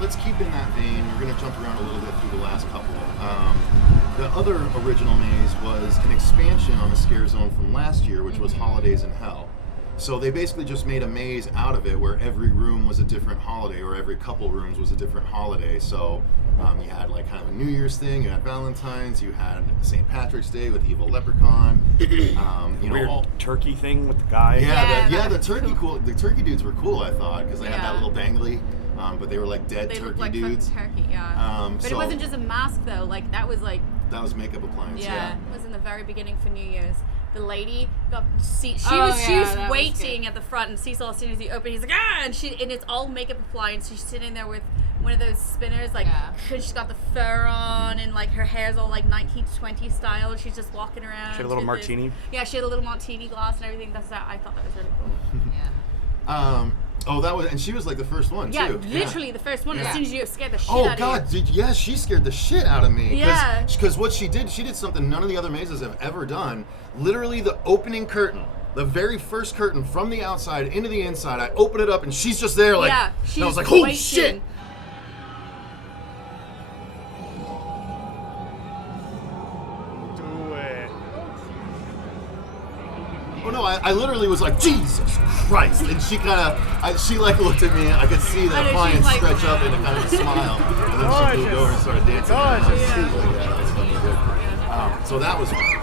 let's keep in that vein. We're gonna jump around a little bit through the last couple. The other original maze was an expansion on the Scare Zone from last year, which was Holidays in Hell. So they basically just made a maze out of it where every room was a different holiday, or every couple rooms was a different holiday. So you had like kind of a New Year's thing, you had Valentine's, you had St. Patrick's Day with Evil Leprechaun, weird turkey thing with the guy. The turkey the turkey dudes were cool, I thought, because they had that little dangly, but they were like dead turkey dudes. Turkey, but it wasn't just a mask though. Like that was makeup appliance. Yeah, it was in the very beginning for New Year's. The lady she was waiting at the front, and Cecil, as soon as he opened, he's like, and it's all makeup appliance. She's sitting there with one of those spinners, she's got the fur on, and like her hair's all like 1920 style, and she's just walking around. She had a little martini. She had a little martini glass and everything. I thought that was really cool. And she was like the first one too. Literally the first one. As soon as you scared the shit out of you. She scared the shit out of me. Yeah. Because what she did something none of the other mazes have ever done. Literally the opening curtain, the very first curtain from the outside into the inside, I open it up and she's just there and I was like, holy shit! Oh no, I literally was like, Jesus Christ! And she looked at me, I could see the appliance stretch up into kind of a smile. And then she moved over and started dancing. That was fucking good. So that was fun.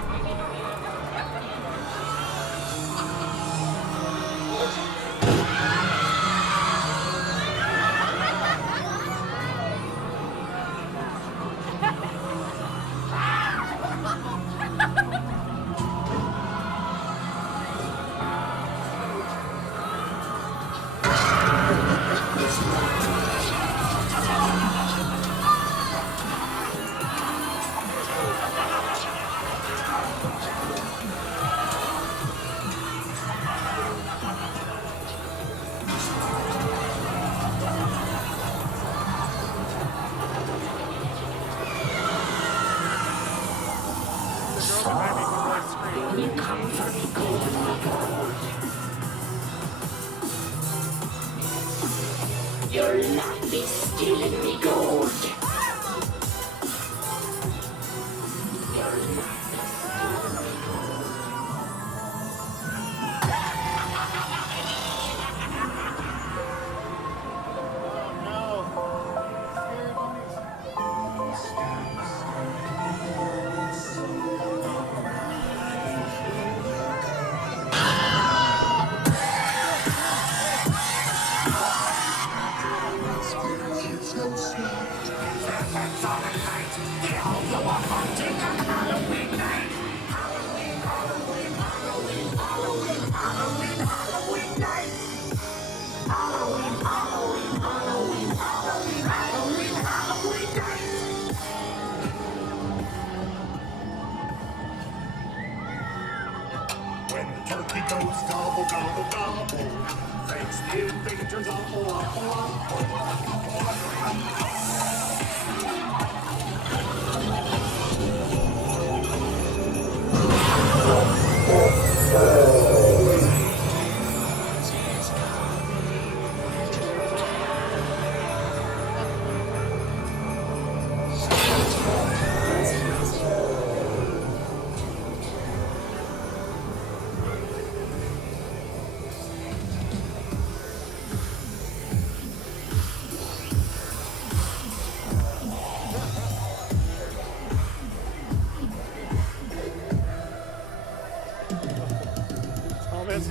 You'll not be stealing me gold.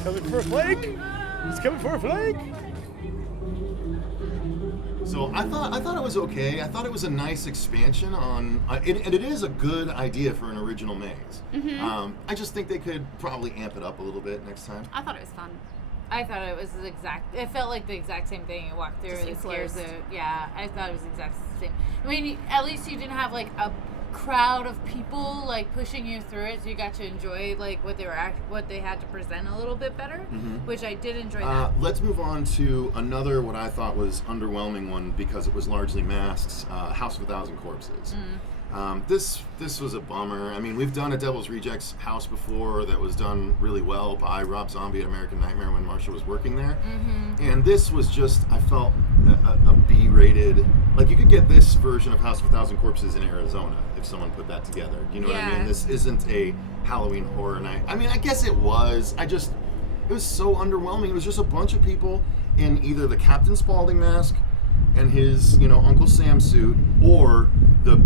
Coming for a flank! He's coming for a flank! So I thought it was okay. I thought it was a nice expansion on, and it is a good idea for an original maze. Mm-hmm. I just think they could probably amp it up a little bit next time. I thought it was fun. I thought it was it felt like the exact same thing you walked through. Just enclosed. I thought it was the exact same. I mean, at least you didn't have like a crowd of people like pushing you through it, so you got to enjoy like what they had to present a little bit better, which I did enjoy that. Let's move on to another what I thought was underwhelming one because it was largely masks, House of a Thousand Corpses. This was a bummer. I mean, we've done a Devil's Rejects house before that was done really well by Rob Zombie at American Nightmare when Marcia was working there. And this was just, I felt, a B-rated. Like, you could get this version of House of a Thousand Corpses in Arizona if someone put that together. You know what I mean? This isn't a Halloween horror night. I mean, I guess it was. It was so underwhelming. It was just a bunch of people in either the Captain Spaulding mask and his, Uncle Sam suit, or the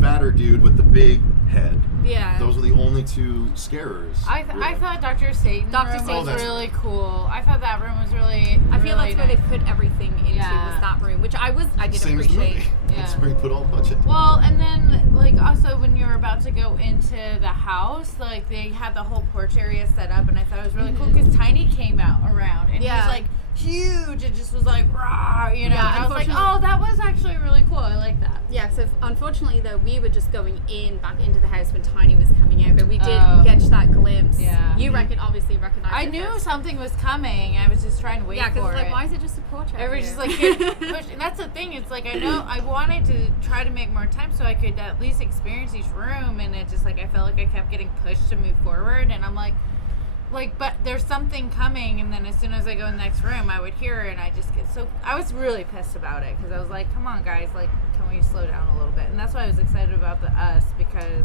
fatter dude with the big head. Yeah. Those were the only two scarers. I thought Dr. Satan room was really cool. I thought that room was really I feel really that's where they put everything into was that room, which I did Same appreciate. As the movie. That's where you put all the budget. Well, and then, like, also when you were about to go into the house, like, they had the whole porch area set up, and I thought it was really cool because Tiny came out around, and he was, like, huge and just was like, rah, and I was like, oh, that was actually really cool. I like that. Yeah, so unfortunately, though, we were just going back into the house when Tiny was coming out, but we did catch that glimpse. Yeah. You obviously recognized I it knew first. something was coming. I was just trying to wait for it. Yeah, because like, why is it just a portrait? Everybody's just like, push. And that's the thing. It's like, I know I wanted to try to make more time so I could at least experience each room, and it just like I felt like I kept getting pushed to move forward, and I'm like, but there's something coming, and then as soon as I go in the next room, I would hear it, and I just get so, I was really pissed about it, because I was like, come on guys, like, can we slow down a little bit? And that's why I was excited about the Us, because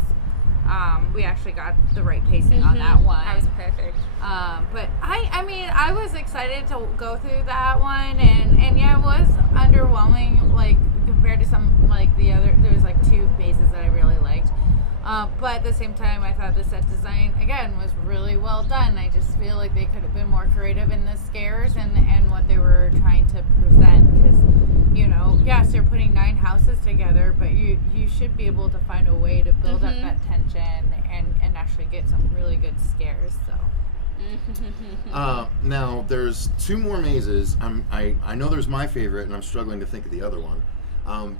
we actually got the right pacing on that one. That was perfect. But I mean, I was excited to go through that one, and yeah, it was underwhelming, like, compared to some, like, the other, there was like 2 mazes that I really liked. But at the same time, I thought the set design, again, was really well done. I just feel like they could have been more creative in the scares and what they were trying to present. Because, yes, they're putting 9 houses together, but you should be able to find a way to build up that tension and actually get some really good scares. So. Now, there's 2 more mazes. I know there's my favorite, and I'm struggling to think of the other one.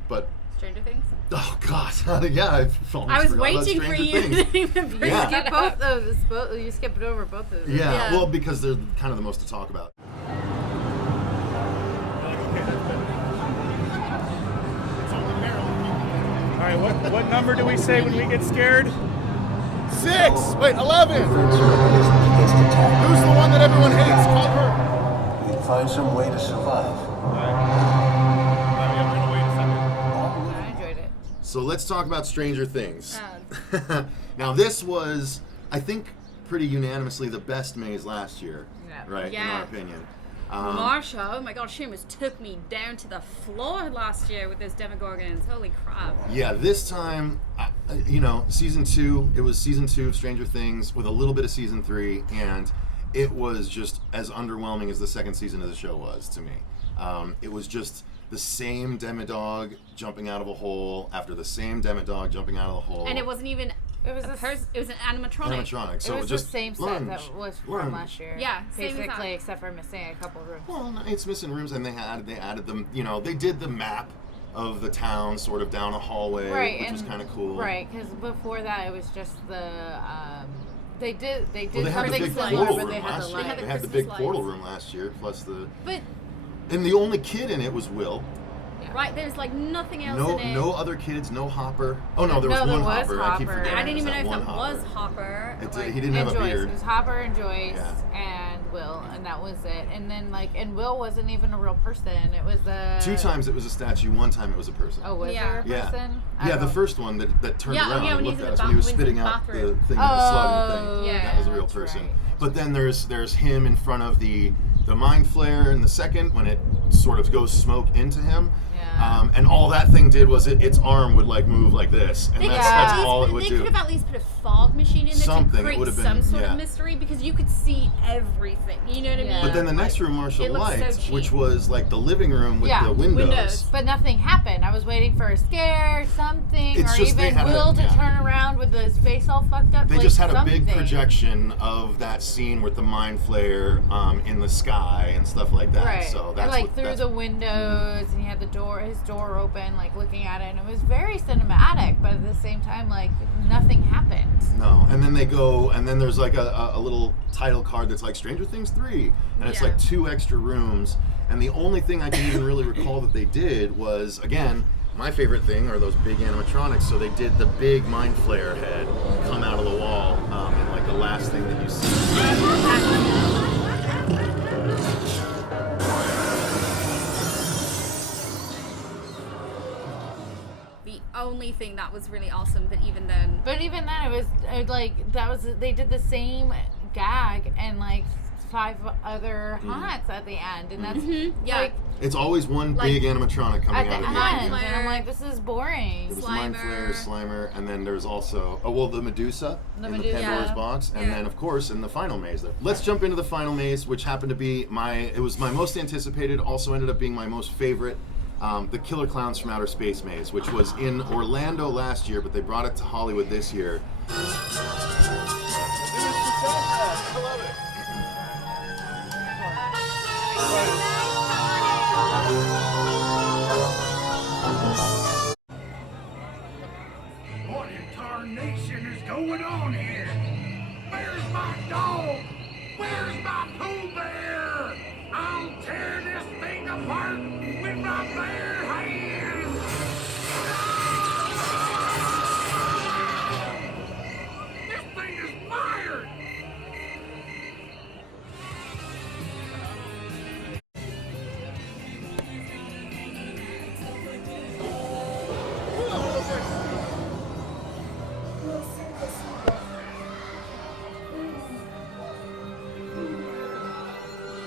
But Stranger Things? oh God, yeah, I was waiting for you to even bring Yeah. that Both up. those, you skipped over both of them. Yeah, well, because they're kind of the most to talk about. All right, what number do we say when we get scared? 6! Wait, 11! Who's the one that everyone hates? Call her. You'd find some way to survive. I enjoyed it. So let's talk about Stranger Things. Now, this was, I think, pretty unanimously the best maze last year, right? Yeah. In our opinion. Marcia, oh my god, she almost took me down to the floor last year with those Demogorgons. Holy crap. Yeah, this time, season 2, it was season 2 of Stranger Things with a little bit of season 3, and it was just as underwhelming as the second season of the show was to me. It was just the same Demodog jumping out of a hole after the same Demodog jumping out of the hole. And it wasn't even It was it was an animatronic. Animatronic. So it was just the same set lunge, that was from lunge. last year. Yeah, same basically, exact. except for missing a couple rooms. Well, no, it's missing rooms, and they added them. They did the map of the town sort of down a hallway, Right, which and- was kind of cool. Right, because before that it was just the they did Well, they had the something big similar, portal but room they had last the year. light. They had the Christmas big portal lights. room last year, plus the. But And the only kid in it was Will. Right, there's like nothing else in it. No other kids, no Hopper. Oh no, there was No, there one was Hopper. I keep Hopper. forgetting. I didn't even There's know if one that was Hopper. He didn't and have a Joyce. beard. It was Hopper and Joyce Yeah. and Will, and that was it. And then and Will wasn't even a real person. It was a 2 times it was a statue. 1 time it was a person. Oh, was Yeah. there a Yeah. person? Yeah, the first one that turned Yeah, around yeah, and when looked he's at in us the when he was bath- spitting when he's in out the the bathroom. thing, the slugging thing. Yeah, That was a real that's person. right. But then there's him in front of the mind flare in the second when it sort of goes smoke into him. Yeah. And all that thing did was its arm would like move like this, and that's all it would They do. could have at least put a fog machine in there Something, to it create would have some been- sort yeah. of mystery because you could see everything. You know what I mean? But then the next room Marcia it looks so liked, cheap. which was like the living room with Yeah, the windows. windows. But nothing happened. I was waiting for a scare, something, It's or just they even had a- Will to yeah. turn around with his face all fucked up. They like just had a big something. projection of that scene with the mind flare in the sky and stuff like that. Right. So that's and like what, through that's, the windows, and he had his door open, like looking at it, and it was very cinematic. But at the same time, like nothing happened. No, and then they go, and then there's like a little title card that's like Stranger Things 3, and it's Yeah. like 2 extra rooms. And the only thing I can even really recall that they did was, again, my favorite thing are those big animatronics. So they did the big Mind Flayer head come out of the wall, and like the last thing that you see. Only thing that was really awesome, but even then it was like they did the same gag and like 5 other haunts at the end, and that's like it's always one big animatronic coming out of the end. And I'm like, this is boring. It was Mind Flayer, Slimer, and then there's also the Medusa in the Pandora's box, and then of course in the final maze. Let's jump into the final maze, which happened to be my most anticipated, also ended up being my most favorite. The Killer Clowns from Outer Space maze, which was in Orlando last year, but they brought it to Hollywood this year. What in tarnation is going on here? Where's my dog? Where's my Pooh Bear? I'll tear this thing apart with my bare hands! This thing is fired!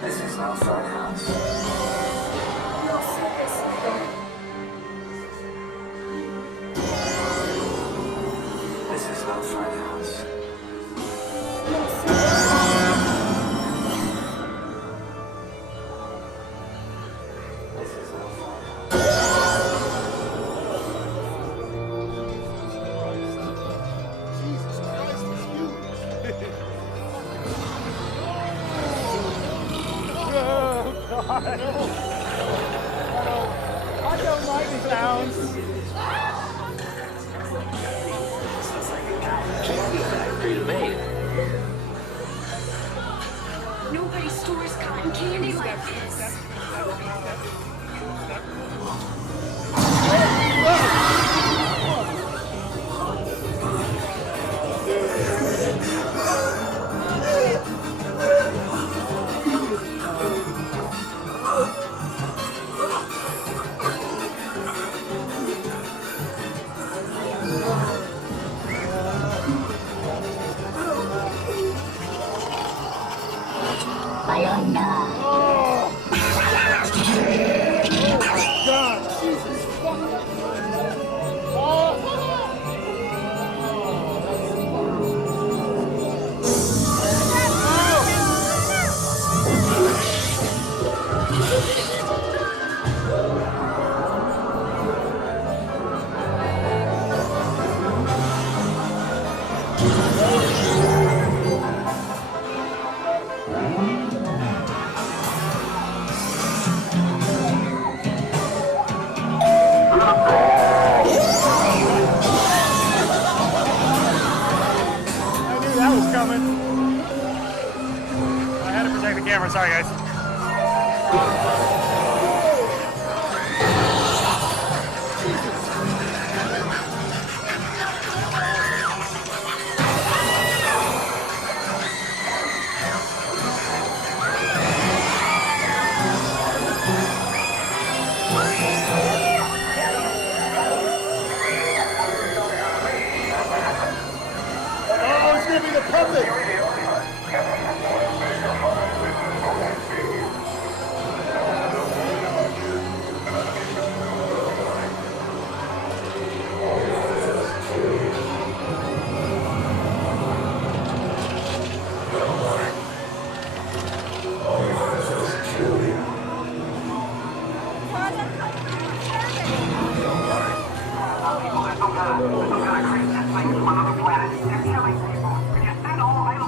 This is no fun house. This is no fun house. This is no fun Jesus Christ, it's huge. I don't like the sounds. Nobody stores cotton candy like this. camera. Sorry, guys. Oh, it's gonna be the puppet! Some kind of creature that's like from another planet. They're killing people. Could you send all available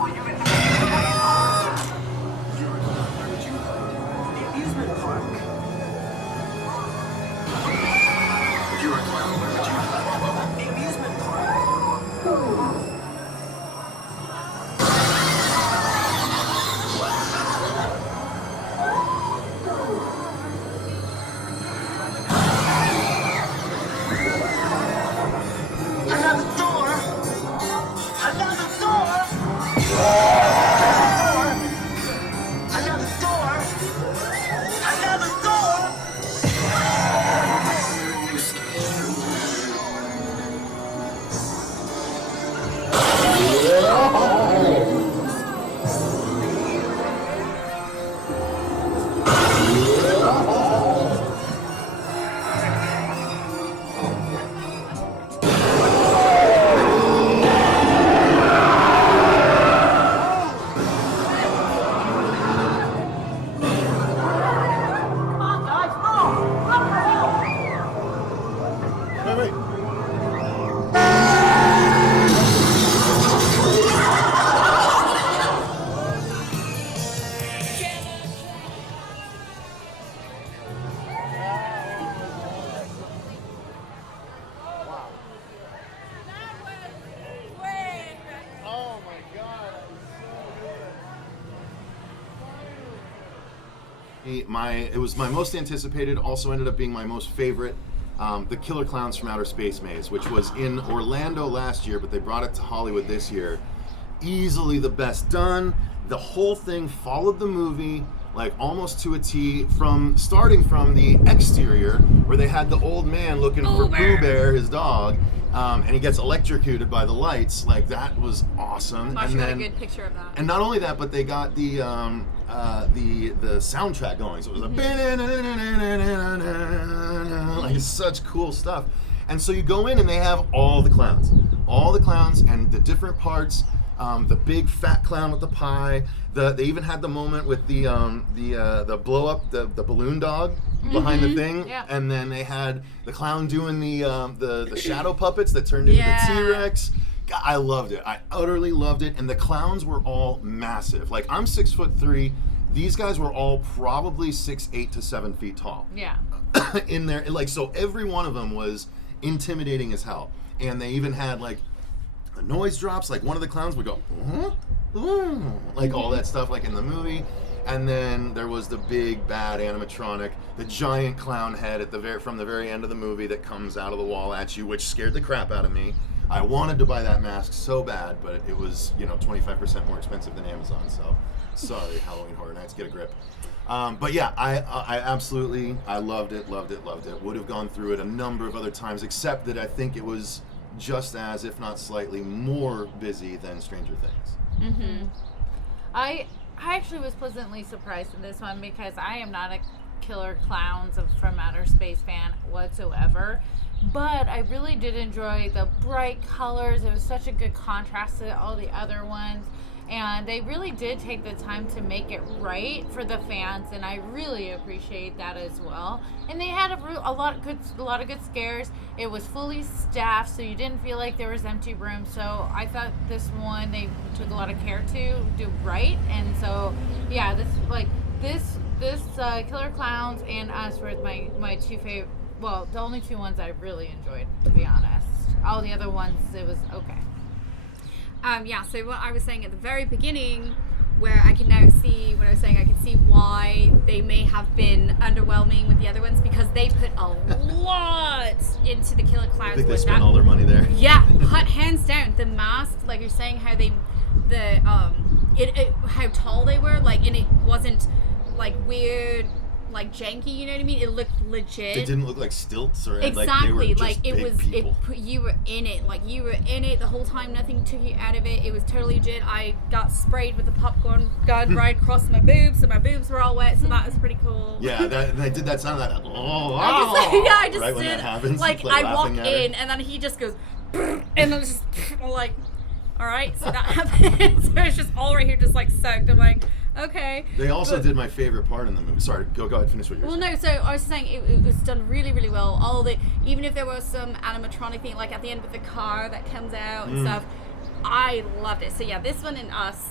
It was my most anticipated, also ended up being my most favorite, the Killer Clowns from Outer Space maze, which was in Orlando last year, but they brought it to Hollywood this year. Easily the best done. The whole thing followed the movie like almost to a T, starting from the exterior where they had the old man looking for Pooh Bear, his dog, and he gets electrocuted by the lights. Like, that was awesome. Marcia got a good picture of that. And not only that, but they got the soundtrack going. So it was like, it's such cool stuff. And so you go in and they have all the clowns and the different parts. The big fat clown with the pie. They even had the moment with the blow up the balloon dog behind the thing, and then they had the clown doing the shadow puppets that turned into the T-Rex. God, I loved it. I utterly loved it, and the clowns were all massive. Like, I'm 6'3". These guys were all probably 6'8" to 7 feet tall. Yeah. In there, like, so every one of them was intimidating as hell, and they even had like the noise drops. Like, one of the clowns would go, like all that stuff, like in the movie. And then there was the big bad animatronic, the giant clown head from the very end of the movie that comes out of the wall at you, which scared the crap out of me. I wanted to buy that mask so bad, but it was 25% more expensive than Amazon. So sorry, Halloween Horror Nights, get a grip. But yeah, I absolutely, I loved it. Would have gone through it a number of other times, except that I think it was just as, if not slightly more busy than Stranger Things. Mm-hmm. I actually was pleasantly surprised in this one because I am not a Killer Clowns from Outer Space fan whatsoever. But I really did enjoy the bright colors. It was such a good contrast to all the other ones. And they really did take the time to make it right for the fans, and I really appreciate that as well. And they had a lot of good scares. It was fully staffed, so you didn't feel like there was empty room. So I thought this one they took a lot of care to do right. And so yeah, this Killer Clowns and Us were my two favorite. Well, the only two ones I really enjoyed, to be honest. All the other ones, it was okay. So what I was saying at the very beginning, where I can now see what I was saying, I can see why they may have been underwhelming with the other ones, because they put a lot into the Killer Clowns. I think they spent all their money there. Yeah, hands down. The mask, like you're saying, how how tall they were, like, and it wasn't like weird, like janky, you know what I mean? It looked legit. It didn't look like stilts or exactly. Like they were just like it big was. People. You were in it. Like, you were in it the whole time. Nothing took you out of it. It was totally legit. I got sprayed with the popcorn gun right across my boobs, so my boobs were all wet. So that was pretty cool. Yeah, they did that sound like that. I just right when that happens. Like I walk in and then he just goes, and then it's just like, all right. So that happens. So it's just all right here, just like soaked. I'm like, okay. They also did my favorite part in the movie. Sorry, go ahead, finish what you're saying. Well, no, so I was saying it was done really, really well. Even if there was some animatronic thing, like at the end with the car that comes out and stuff, I loved it. So yeah, this one and Us,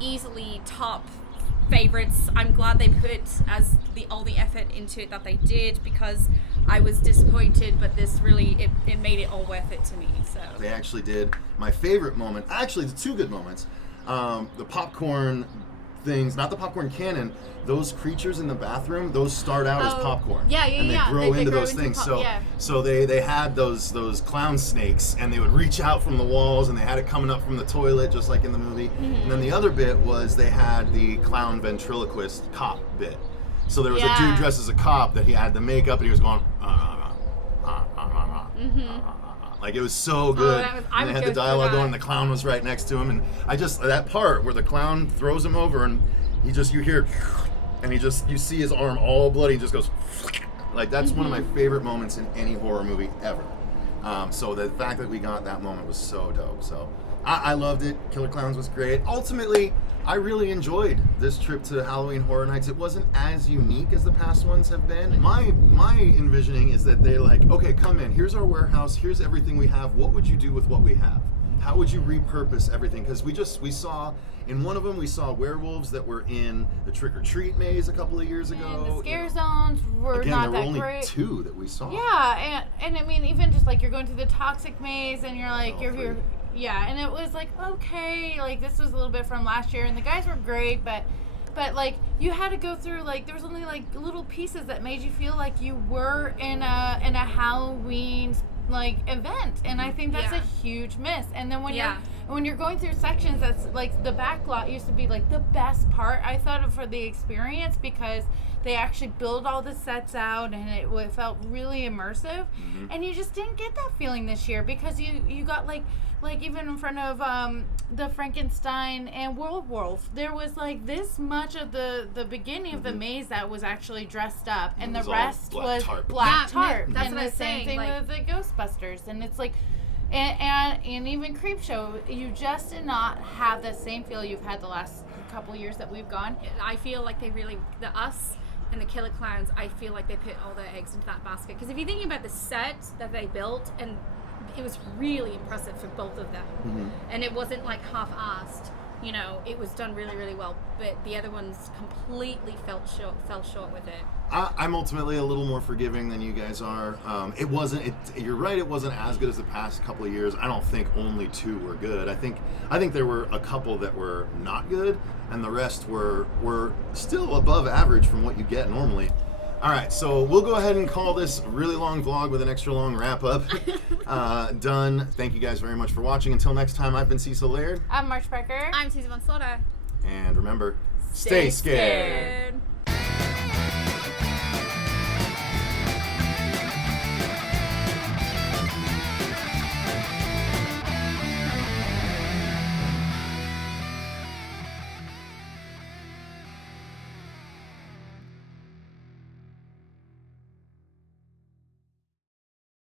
easily top favorites. I'm glad they put all the effort into it that they did, because I was disappointed, but this really, it made it all worth it to me. So they actually did. My favorite moment, actually the two good moments, the popcorn things, not the popcorn cannon, those creatures in the bathroom, those start out as popcorn. And they grow into those things. So they had those clown snakes, and they would reach out from the walls, and they had it coming up from the toilet, just like in the movie. And then the other bit was they had the clown ventriloquist cop bit. So there was a dude dressed as a cop that he had the makeup, and he was going, like, it was so good. And they had the dialogue going, and the clown was right next to him, and that part where the clown throws him over, and you hear, and you see his arm all bloody, and just goes, like, that's one of my favorite moments in any horror movie ever. So the fact that we got that moment was so dope. So I loved it. Killer Clowns was great. Ultimately, I really enjoyed this trip to Halloween Horror Nights. It wasn't as unique as the past ones have been. My envisioning is that they're like, okay, come in. Here's our warehouse. Here's everything we have. What would you do with what we have? How would you repurpose everything? Because we saw, in one of them, we saw werewolves that were in the trick-or-treat maze a couple of years ago. And the scare zones were not that great. Again, there were only two that we saw. Yeah, and I mean, even just like you're going to the toxic maze, and you're like, yeah, and it was like, okay, like this was a little bit from last year, and the guys were great, but But like you had to go through like there was only like little pieces that made you feel like you were in a Halloween like event, and I think that's a huge miss. And then when you're going through sections, that's like the back lot used to be like the best part I thought of for the experience, because they actually build all the sets out and it felt really immersive. And you just didn't get that feeling this year, because you got like even in front of the Frankenstein and Werewolf, there was like this much of the beginning of the maze that was actually dressed up, and the rest was black tarp. That's and what I the was same saying, thing like, with the Ghostbusters, and it's like, and even Creepshow, you just did not have the same feel you've had the last couple years that we've gone. I feel like they really, us and the Killer Clowns, I feel like they put all their eggs into that basket. Because if you're thinking about the set that they built, and it was really impressive for both of them. And it wasn't like half-assed, you know, it was done really, really well. But the other ones completely fell short with it. I'm ultimately a little more forgiving than you guys are. You're right, it wasn't as good as the past couple of years. I don't think only 2 were good. I think there were a couple that were not good, and the rest were still above average from what you get normally. All right, so we'll go ahead and call this a really long vlog with an extra long wrap-up done. Thank you guys very much for watching. Until next time, I've been Cecil Laird. I'm Marcia Parker. I'm Susie Von Slaughter. And remember, stay scared.